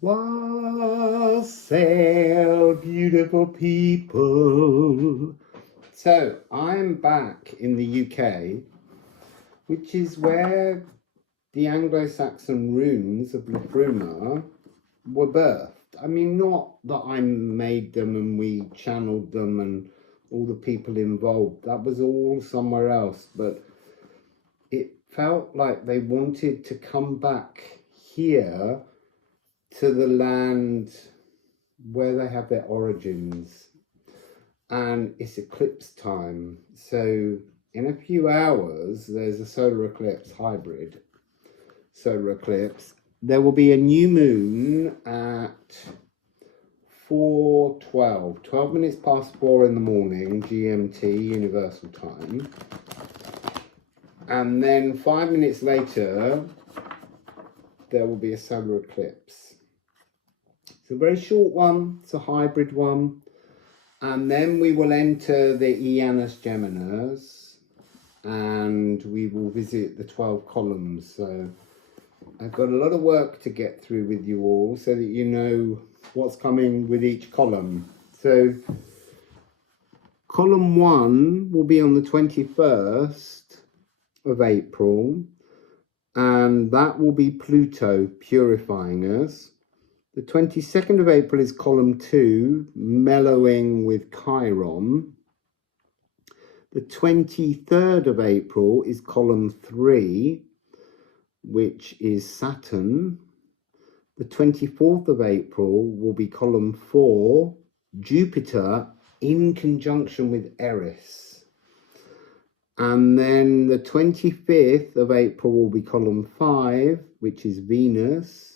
Wassail, beautiful people. So I'm back in the UK, which is where the Anglo-Saxon runes of Liffruma were birthed. I mean, not that I made them and we channeled them and all the people involved. That was all somewhere else, but it felt like they wanted to come back here to the land where they have their origins, and it's eclipse time. So in a few hours there's a solar eclipse, hybrid solar eclipse. There will be a new moon at 12 minutes past 4 in the morning GMT, universal time, and then 5 minutes later there will be a solar eclipse. It's a very short one, it's a hybrid one. And then we will enter the Janus Geminis and we will visit the 12 columns. So I've got a lot of work to get through with you all so that you know what's coming with each column. So column 1 will be on the 21st of April, and that will be Pluto purifying us. The 22nd of April is column 2, mellowing with Chiron. The 23rd of April is column 3, which is Saturn. The 24th of April will be column 4, Jupiter in conjunction with Eris. And then the 25th of April will be column 5, which is Venus.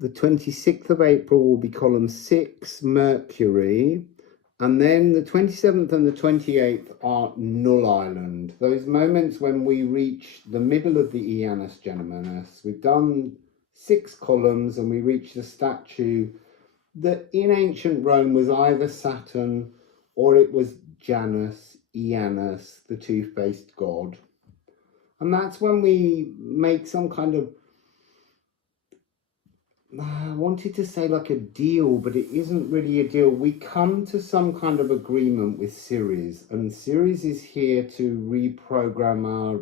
The 26th of April will be column 6, Mercury. And then the 27th and the 28th are Null Island. Those moments when we reach the middle of the Janus Geminis. We've done 6 columns and we reach the statue that in ancient Rome was either Saturn or it was Janus, the two-faced god. And that's when we make some kind of, I wanted to say like a deal, but it isn't really a deal. We come to some kind of agreement with Ceres, and Ceres is here to reprogram our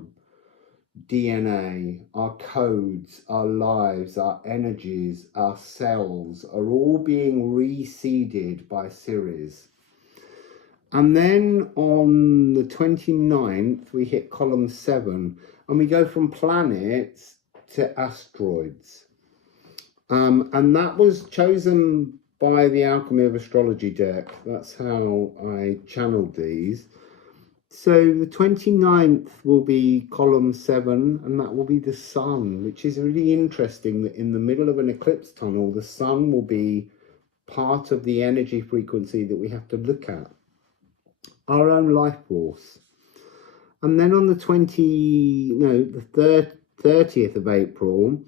DNA, our codes, our lives, our energies, our cells are all being reseeded by Ceres. And then on the 29th, we hit column 7, and we go from planets to asteroids. And that was chosen by the Alchemy of Astrology deck. That's how I channeled these. So the 29th will be column 7, and that will be the sun, which is really interesting that in the middle of an eclipse tunnel, the sun will be part of the energy frequency that we have to look at. Our own life force. And then on the 30th of April,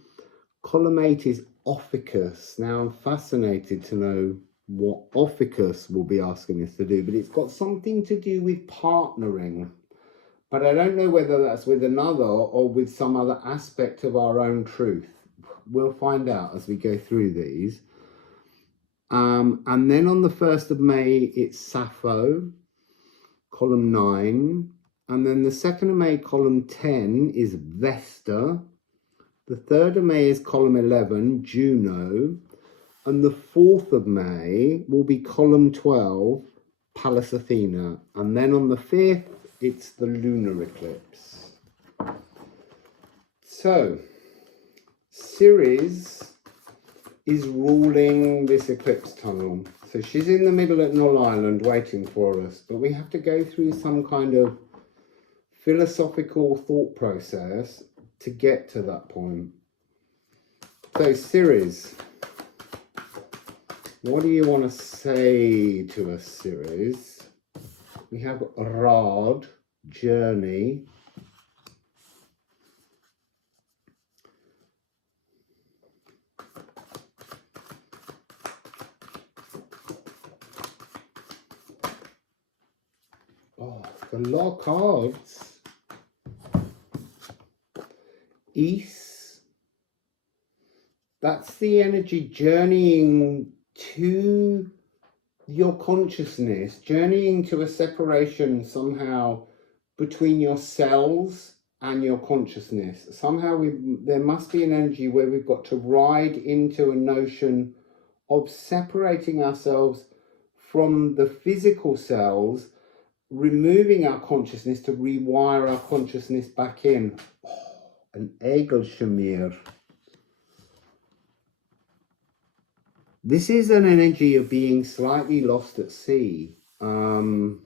column 8 is Ophiuchus. Now I'm fascinated to know what Ophiuchus will be asking us to do, but it's got something to do with partnering. But I don't know whether that's with another or with some other aspect of our own truth. We'll find out as we go through these. And then on the 1st of May, it's Sappho, column 9. And then the 2nd of May, column 10, is Vesta. The 3rd of May is column 11, Juno. And the 4th of May will be column 12, Pallas Athena. And then on the 5th, it's the lunar eclipse. So, Ceres is ruling this eclipse tunnel. So she's in the middle at Null Island waiting for us. But we have to go through some kind of philosophical thought process to get to that point. So Ceres, what do you want to say to us, Ceres? We have Rad, journey. Oh, a lot of cards. East, That's the energy journeying to your consciousness, journeying to a separation somehow between your cells and your consciousness. Somehow there must be an energy where we've got to ride into a notion of separating ourselves from the physical cells, removing our consciousness to rewire our consciousness back in. Oh, an Egelshamir. This is an energy of being slightly lost at sea, but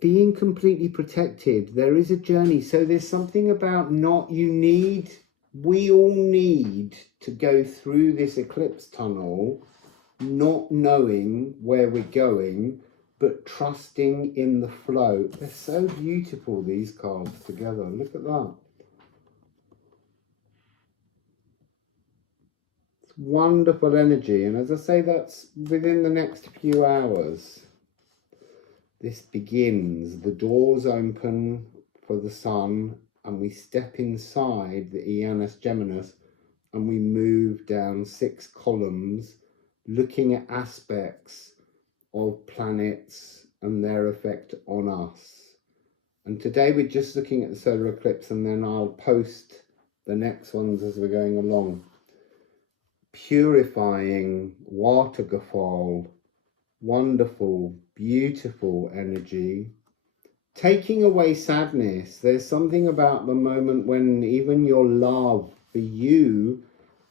being completely protected. There is a journey. So there's something about we all need to go through this eclipse tunnel, not knowing where we're going, but trusting in the flow. They're so beautiful, these cards together. Look at that. Wonderful energy, and as I say, that's within the next few hours. This begins, the doors open for the sun, and we step inside the Janus Geminus, and we move down 6 columns, looking at aspects of planets and their effect on us. And today we're just looking at the solar eclipse, and then I'll post the next ones as we're going along. Purifying, waterfall, wonderful, beautiful energy. Taking away sadness. There's something about the moment when even your love for you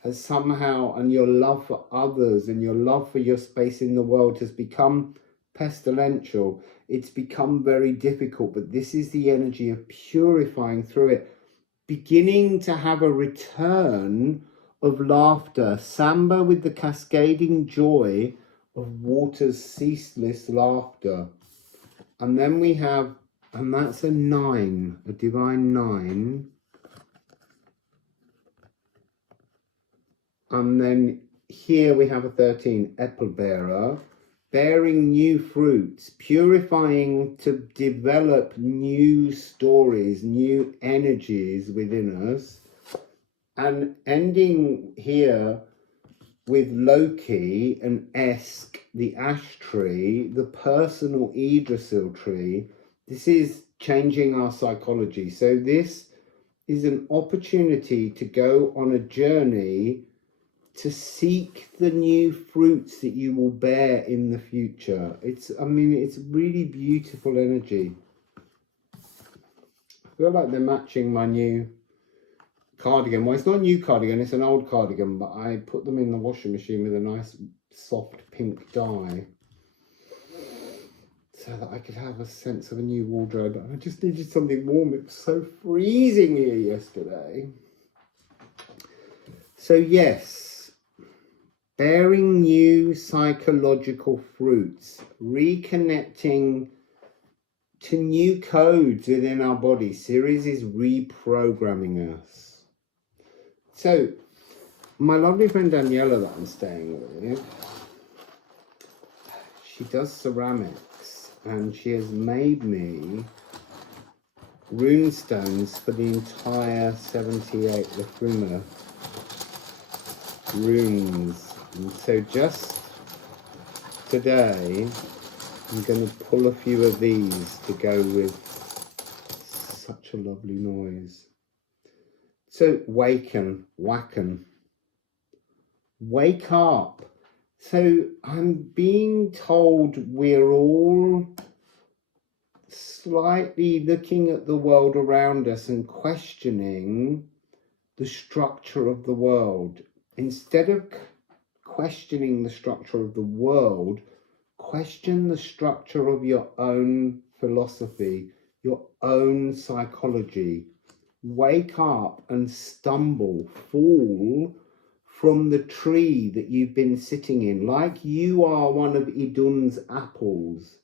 has somehow, and your love for others and your love for your space in the world has become pestilential. It's become very difficult, but this is the energy of purifying through it, beginning to have a return of laughter, samba with the cascading joy of water's ceaseless laughter. And then we have, and that's a 9, a divine 9. And then here we have a 13, apple bearer, bearing new fruits, purifying to develop new stories, new energies within us. And ending here with Loki and Esk, the ash tree, the personal Yggdrasil tree. This is changing our psychology. So this is an opportunity to go on a journey to seek the new fruits that you will bear in the future. It's really beautiful energy. I feel like they're matching my new cardigan. Well, it's not a new cardigan, it's an old cardigan, but I put them in the washing machine with a nice soft pink dye so that I could have a sense of a new wardrobe. I just needed something warm. It was so freezing here yesterday. So yes, bearing new psychological fruits, reconnecting to new codes within our body. Ceres is reprogramming us. So, my lovely friend Daniela that I'm staying with, she does ceramics, and she has made me rune stones for the entire 78 Liffruma runes. And so just today, I'm going to pull a few of these to go with such a lovely noise. So waken, wacken, wake up. So I'm being told we're all slightly looking at the world around us and questioning the structure of the world. Instead of questioning the structure of the world, question the structure of your own philosophy, your own psychology. Wake up and stumble, fall from the tree that you've been sitting in, like you are one of Idun's apples,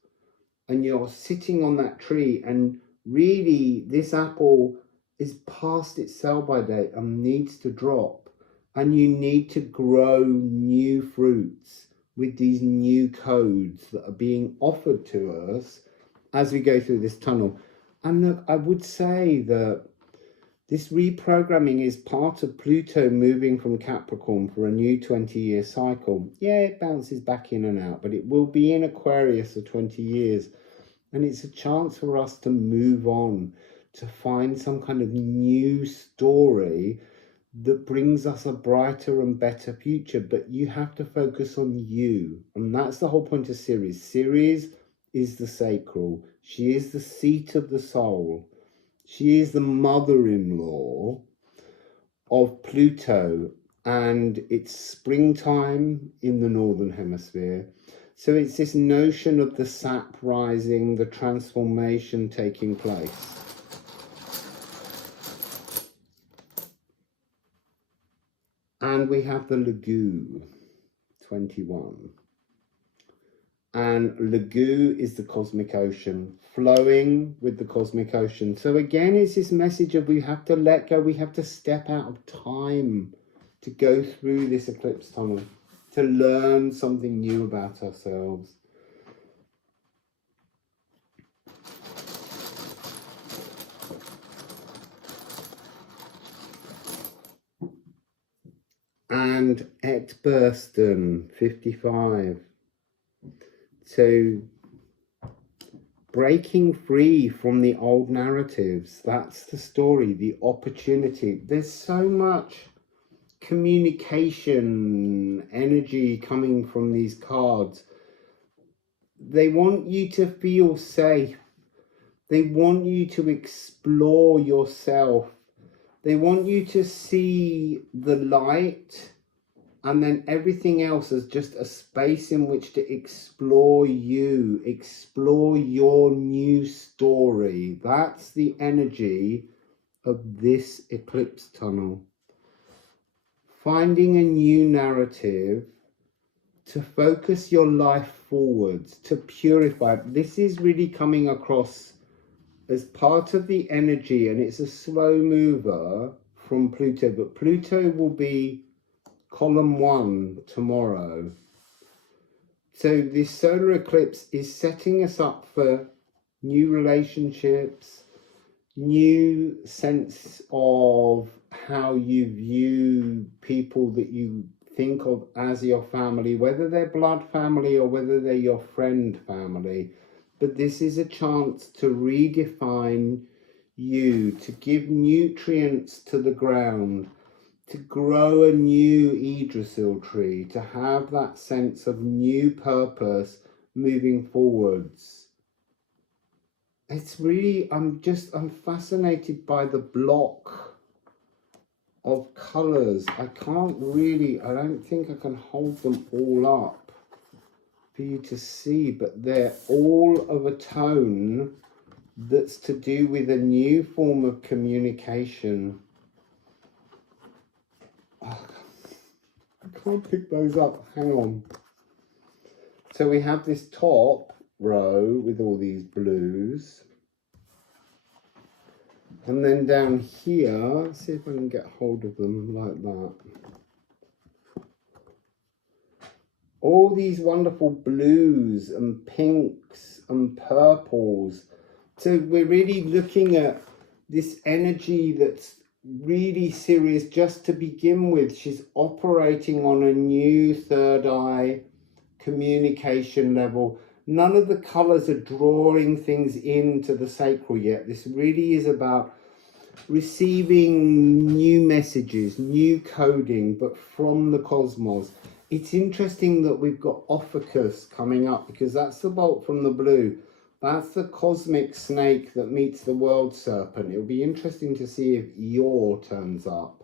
and you're sitting on that tree, and really this apple is past its sell-by date and needs to drop, and you need to grow new fruits with these new codes that are being offered to us as we go through this tunnel. And look, I would say that This reprogramming is part of Pluto moving from Capricorn for a new 20-year cycle. Yeah, it bounces back in and out, but it will be in Aquarius for 20 years. And it's a chance for us to move on, to find some kind of new story that brings us a brighter and better future. But you have to focus on you. And that's the whole point of Ceres. Ceres is the sacral. She is the seat of the soul. She is the mother-in-law of Pluto, and it's springtime in the northern hemisphere. So it's this notion of the sap rising, the transformation taking place. And we have the Lagoo, 21. And Lagoo is the cosmic ocean, flowing with the cosmic ocean. So again, it's this message of we have to let go, we have to step out of time to go through this eclipse tunnel, to learn something new about ourselves. And Et Bursten, 55. So breaking free from the old narratives, that's the story, the opportunity. There's so much communication energy coming from these cards. They want you to feel safe. They want you to explore yourself. They want you to see the light, and then everything else is just a space in which to explore you, explore your new story. That's the energy of this eclipse tunnel. Finding a new narrative to focus your life forwards, to purify. This is really coming across as part of the energy, and it's a slow mover from Pluto, but Pluto will be column 1 tomorrow. So this solar eclipse is setting us up for new relationships, new sense of how you view people that you think of as your family, whether they're blood family or whether they're your friend family. But this is a chance to redefine you, to give nutrients to the ground, to grow a new Yggdrasil tree, to have that sense of new purpose moving forwards. It's really, I'm fascinated by the block of colours. I don't think I can hold them all up for you to see, but they're all of a tone that's to do with a new form of communication. Oh, I can't pick those up, hang on. So we have this top row with all these blues, and then down here, let's see if I can get hold of them like that. All these wonderful blues and pinks and purples. So we're really looking at this energy that's really serious. Just to begin with, she's operating on a new third eye communication level. None of the colors are drawing things into the sacral yet. This really is about receiving new messages, new coding, but from the cosmos. It's interesting that we've got Ophiuchus coming up, because that's the bolt from the blue. That's the cosmic snake that meets the world serpent. It'll be interesting to see if Yor turns up.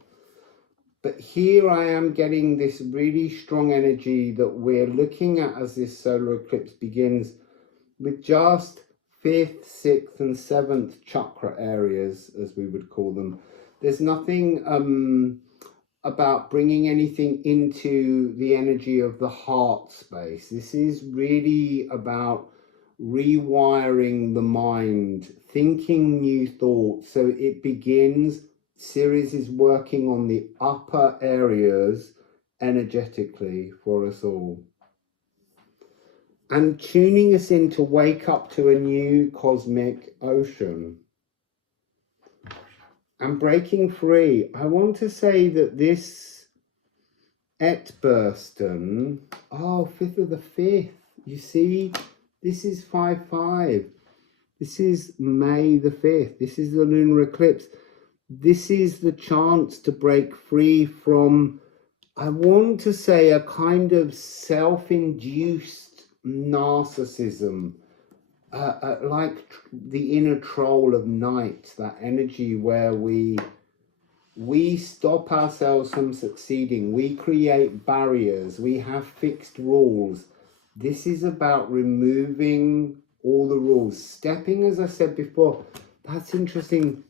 But here I am getting this really strong energy that we're looking at as this solar eclipse begins, with just 5th, 6th and 7th chakra areas, as we would call them. There's nothing about bringing anything into the energy of the heart space. This is really about rewiring the mind, thinking new thoughts. So it begins, Ceres is working on the upper areas energetically for us all, and tuning us in to wake up to a new cosmic ocean. and breaking free. I want to say that this Etbursten, oh, 5th of the 5th, you see, this is 5/5. This is May the 5th. This is the lunar eclipse. This is the chance to break free from, I want to say, a kind of self-induced narcissism, like the inner troll of night, that energy where we stop ourselves from succeeding. We create barriers. We have fixed rules. This is about removing all the rules. Stepping, as I said before, that's interesting.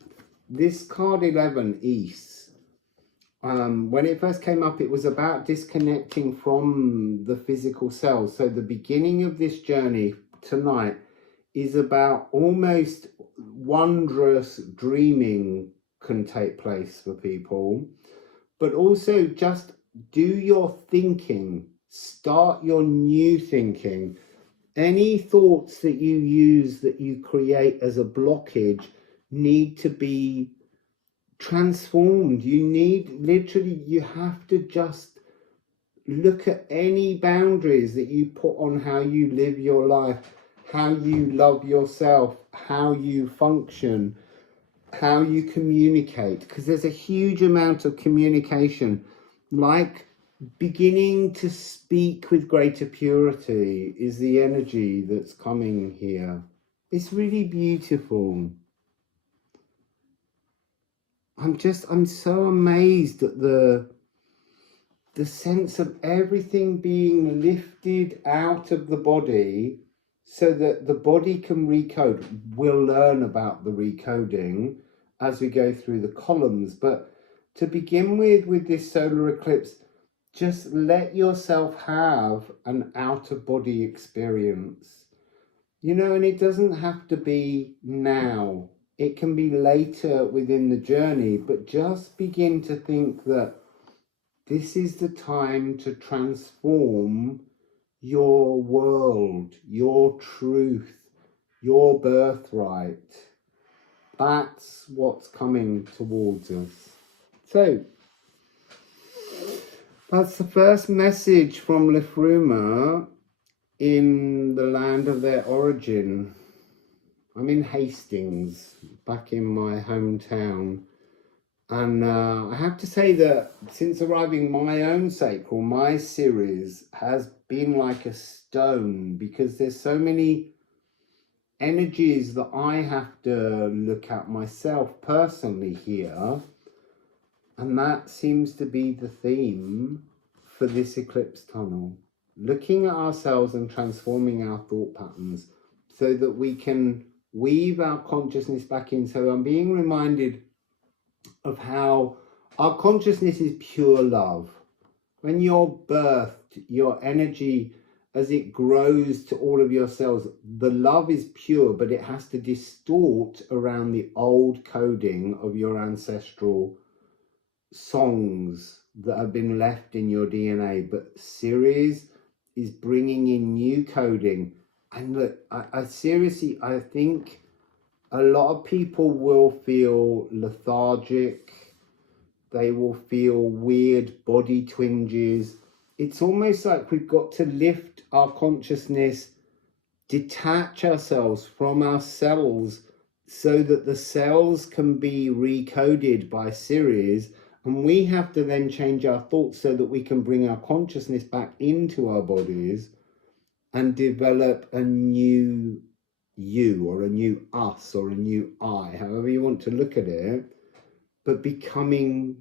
This card 11, East, when it first came up, it was about disconnecting from the physical self. So the beginning of this journey tonight is about almost wondrous dreaming can take place for people, but also just do your thinking, start your new thinking. Any thoughts that you use, that you create as a blockage, need to be transformed. You need, literally, you have to just look at any boundaries that you put on how you live your life, how you love yourself, how you function, how you communicate, because there's a huge amount of communication, like beginning to speak with greater purity is the energy that's coming here. It's really beautiful. I'm so amazed at the sense of everything being lifted out of the body so that the body can recode. We'll learn about the recoding as we go through the columns, but to begin with this solar eclipse, just let yourself have an out-of-body experience. You know, and it doesn't have to be now. It can be later within the journey, but just begin to think that this is the time to transform your world, your truth, your birthright. That's what's coming towards us. So, that's the first message from Liffruma in the land of their origin. I'm in Hastings, back in my hometown. And I have to say that since arriving, my own sacral, my Ceres, has been like a stone, because there's so many energies that I have to look at myself personally here. And that seems to be the theme for this eclipse tunnel. Looking at ourselves and transforming our thought patterns so that we can weave our consciousness back in. So I'm being reminded of how our consciousness is pure love. When you're birthed, your energy, as it grows to all of your cells, the love is pure, but it has to distort around the old coding of your ancestral songs that have been left in your DNA. But Ceres is bringing in new coding. And look, I seriously, I think a lot of people will feel lethargic. They will feel weird body twinges. It's almost like we've got to lift our consciousness, detach ourselves from our cells so that the cells can be recoded by Ceres. And we have to then change our thoughts so that we can bring our consciousness back into our bodies and develop a new you, or a new us, or a new I, however you want to look at it, but becoming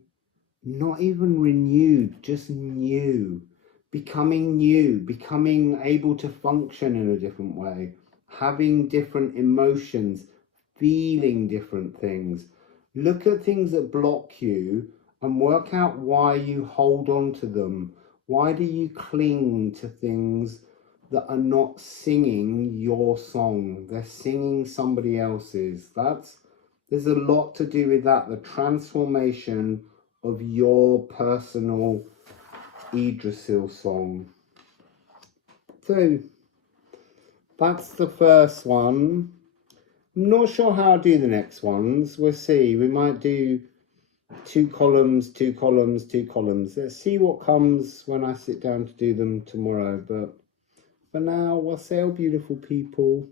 not even renewed, just new, becoming able to function in a different way, having different emotions, feeling different things. Look at things that block you and work out why you hold on to them. Why do you cling to things that are not singing your song? They're singing somebody else's. There's a lot to do with that, the transformation of your personal Yggdrasil song. So that's the first one. I'm not sure how I'll do the next ones. We'll see. We might do 2 columns, 2 columns, 2 columns. Let's see what comes when I sit down to do them tomorrow. But for now, wassail, beautiful people.